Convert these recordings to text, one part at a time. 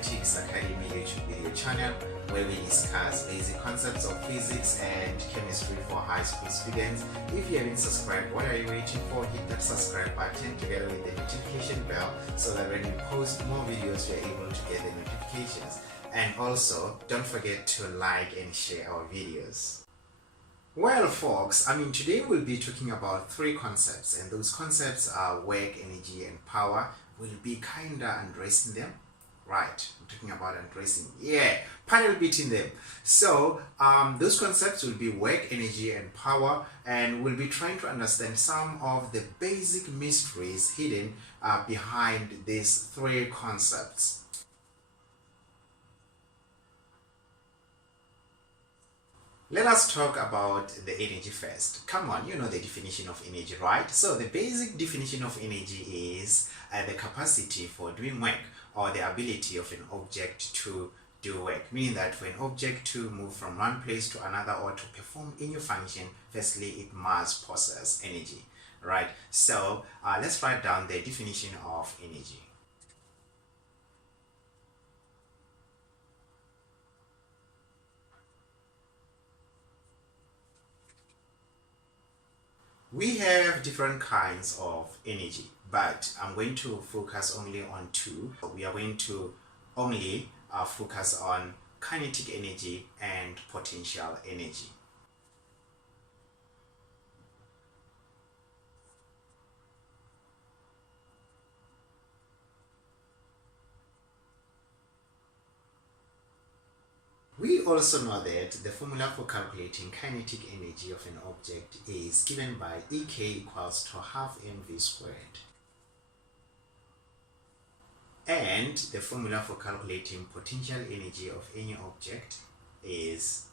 SCI-TICS Academy YouTube video channel where we discuss basic concepts of physics and chemistry for high school students. If you haven't subscribed, what are you waiting for? Hit that subscribe button together with the notification bell so that when we post more videos, you're able to get the notifications. And also, don't forget to like and share our videos. Well folks, today we'll be talking about three concepts, and those concepts are work, energy and power. We'll be kinda addressing them. Right, I'm talking about addressing, panel beating them. So those concepts will be work, energy and power, and we'll be trying to understand some of the basic mysteries hidden behind these three concepts. Let us talk about the energy first. Come on, you know the definition of energy, right? So the basic definition of energy is the capacity for doing work, or the ability of an object to do work, meaning that for an object to move from one place to another or to perform any function, firstly it must possess energy, right? So let's write down the definition of energy. We have different kinds of energy, but I'm going to focus only on two. We are going to only focus on kinetic energy and potential energy. We also know that the formula for calculating kinetic energy of an object is given by Ek equals to half mv squared. And the formula for calculating potential energy of any object is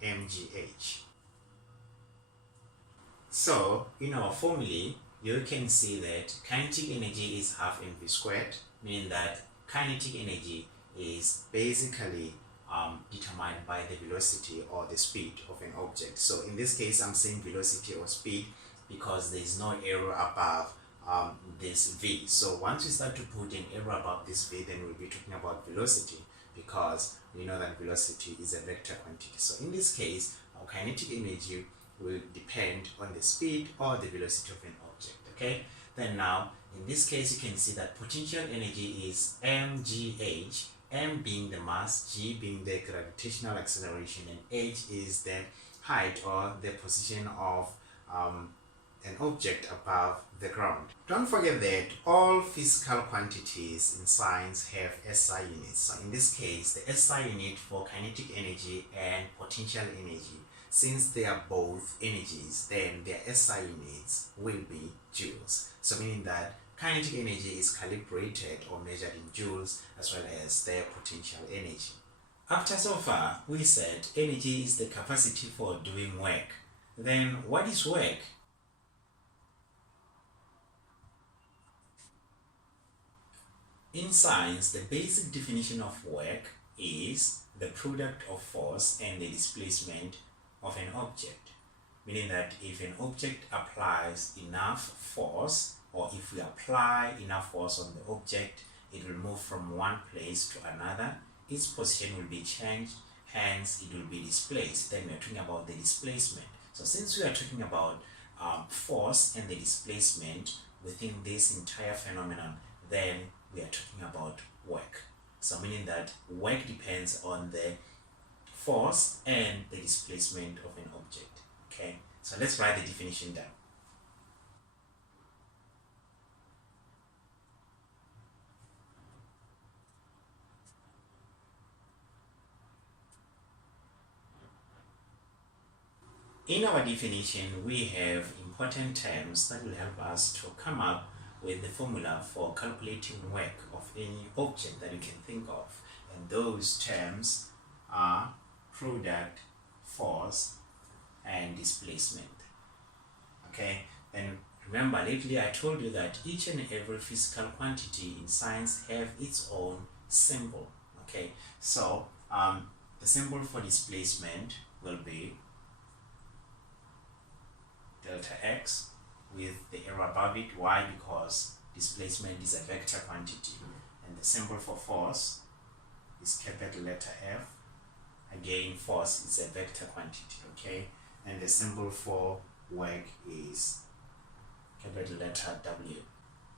mgh. So in our formula, you can see that kinetic energy is half mv squared, meaning that kinetic energy is basically determined by the velocity or the speed of an object. So in this case, I'm saying velocity or speed because there is no arrow above this v. So once we start to put an arrow above this v, then we'll be talking about velocity, because we know that velocity is a vector quantity. So in this case, our kinetic energy will depend on the speed or the velocity of an object. Okay, then now in this case you can see that potential energy is mgh, m being the mass, g being the gravitational acceleration, and h is the height or the position of an object above the ground. Don't forget that all physical quantities in science have SI units. So in this case, the SI unit for kinetic energy and potential energy, since they are both energies, then their SI units will be joules. So meaning that kinetic energy is calibrated or measured in joules, as well as their potential energy. After so far, we said energy is the capacity for doing work. Then what is work? In science, the basic definition of work is the product of force and the displacement of an object. Meaning that if an object applies enough force, or if we apply enough force on the object, it will move from one place to another. Its position will be changed, hence it will be displaced. Then we are talking about the displacement. So since we are talking about force and the displacement within this entire phenomenon, then we are talking about work. So meaning that work depends on the force and the displacement of an object. Okay, so let's write the definition down. In our definition, we have important terms that will help us to come up with the formula for calculating work of any object that you can think of. And those terms are product, force, and displacement. Okay, and remember, lately I told you that each and every physical quantity in science have its own symbol. Okay, so the symbol for displacement will be delta x with the arrow above it. Why? Because displacement is a vector quantity. And the symbol for force is capital letter F. Again, force is a vector quantity, okay? And the symbol for work is capital letter W.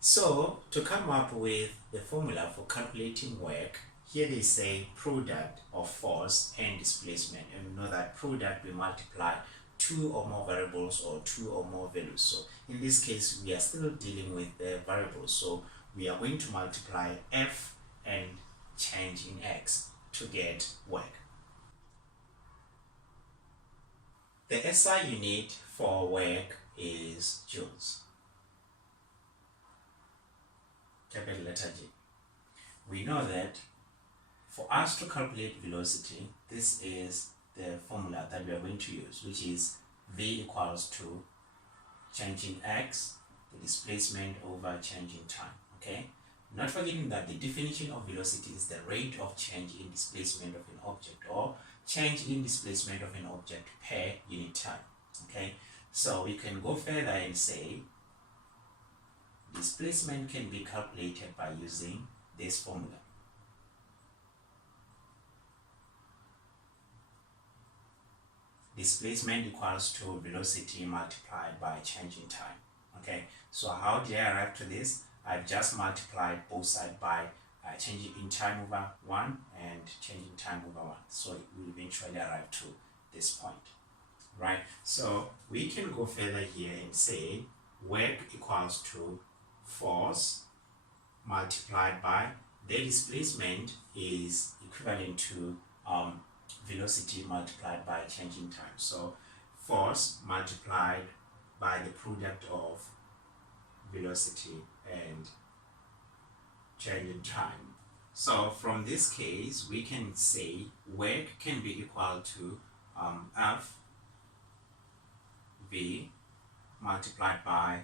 So, to come up with the formula for calculating work, here they say product of force and displacement. And we know that product we multiply two or more variables or two or more values. So, in this case, we are still dealing with the variables. So, we are going to multiply F and change in X to get work. The SI unit for work is joules, capital letter G. We know that for us to calculate velocity, this is the formula that we are going to use, which is V equals to change in X, the displacement over change in time, okay? Not forgetting that the definition of velocity is the rate of change in displacement of an object or change in displacement of an object per unit time, okay? So we can go further and say displacement can be calculated by using this formula. Displacement equals to velocity multiplied by change in time, okay? So how did I arrive to this? I've just multiplied both sides by changing in time over 1 and changing time over 1. So it will eventually arrive to this point, right? So we can go further here and say work equals to force multiplied by the displacement is equivalent to velocity multiplied by change in time. So force multiplied by the product of velocity and change in time. So from this case, we can say work can be equal to F V multiplied by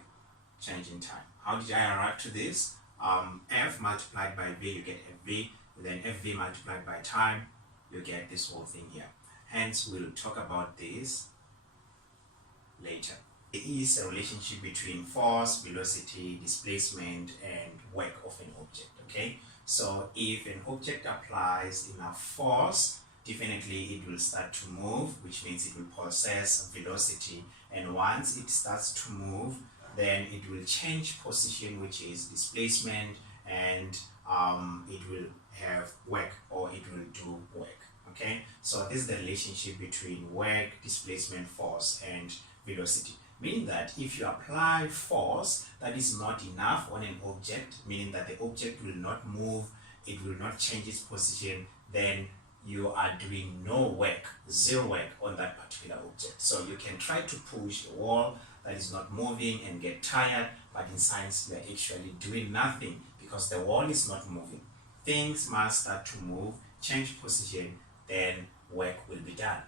change in time. How did I arrive to this? F multiplied by V, you get FV, then FV multiplied by time, you get this whole thing here. Hence, we'll talk about this later. There is a relationship between force, velocity, displacement, and work of an object, okay? So if an object applies enough force, definitely it will start to move, which means it will possess velocity. And once it starts to move, then it will change position, which is displacement, and it will have work, or it will do work, okay? So this is the relationship between work, displacement, force, and velocity. Meaning that if you apply force that is not enough on an object, meaning that the object will not move, it will not change its position, then you are doing no work, zero work on that particular object. So you can try to push a wall that is not moving and get tired, but in science we are actually doing nothing because the wall is not moving. Things must start to move, change position, then work will be done.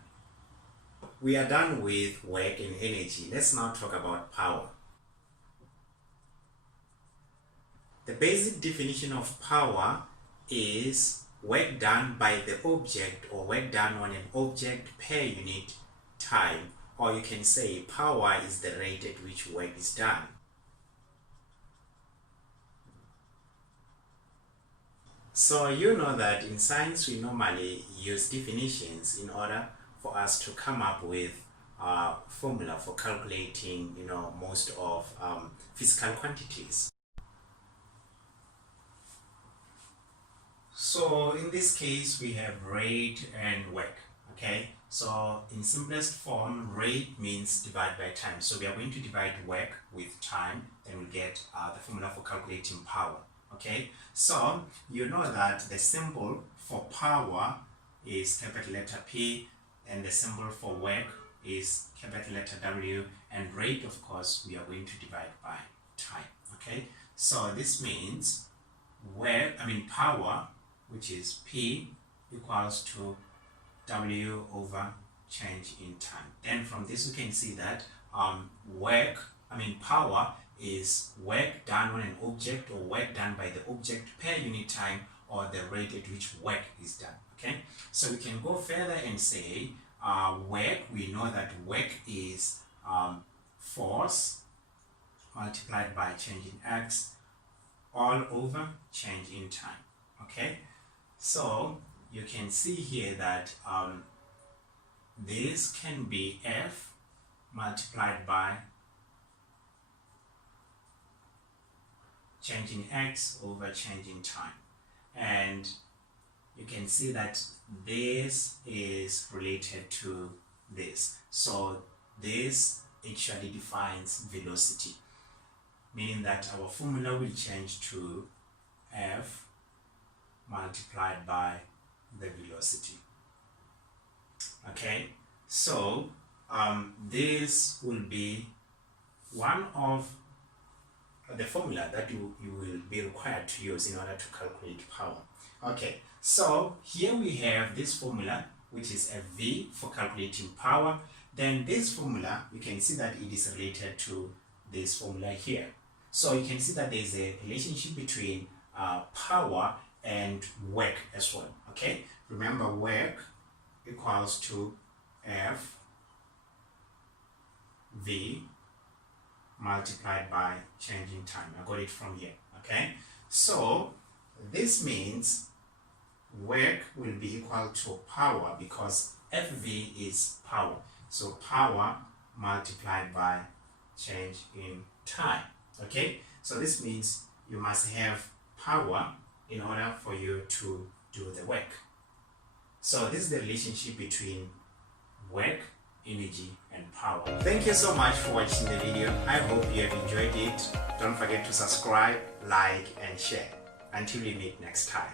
We are done with work and energy. Let's now talk about power. The basic definition of power is work done by the object or work done on an object per unit time, or you can say power is the rate at which work is done. So you know that in science we normally use definitions in order for us to come up with a formula for calculating, most of physical quantities. So in this case, we have rate and work, okay? So in simplest form, rate means divide by time. So we are going to divide work with time, then we'll get the formula for calculating power, okay? So you know that the symbol for power is capital letter P, and the symbol for work is capital letter W, and rate, of course, we are going to divide by time, okay? So this means power, which is P, equals to W over change in time. Then from this we can see that power is work done on an object or work done by the object per unit time, or the rate at which work is done, okay? So we can go further and say work, we know that work is force multiplied by change in X all over change in time, okay? So you can see here that this can be F multiplied by changing X over changing time. And you can see that this is related to this. So this actually defines velocity, meaning that our formula will change to F multiplied by the velocity. Okay, so this will be one of the formula that you will be required to use in order to calculate power. Okay, so here we have this formula, which is a V for calculating power. Then this formula, you can see that it is related to this formula here. So you can see that there is a relationship between power and work as well. Okay, remember, work equals to F V multiplied by changing time. I got it from here. Okay, so this means work will be equal to power, because FV is power. So power multiplied by change in time. Okay, so this means you must have power in order for you to do the work. So this is the relationship between work, energy, and power. Thank you so much for watching the video. I hope you have enjoyed it. Don't forget to subscribe, like, and share. Until we meet next time.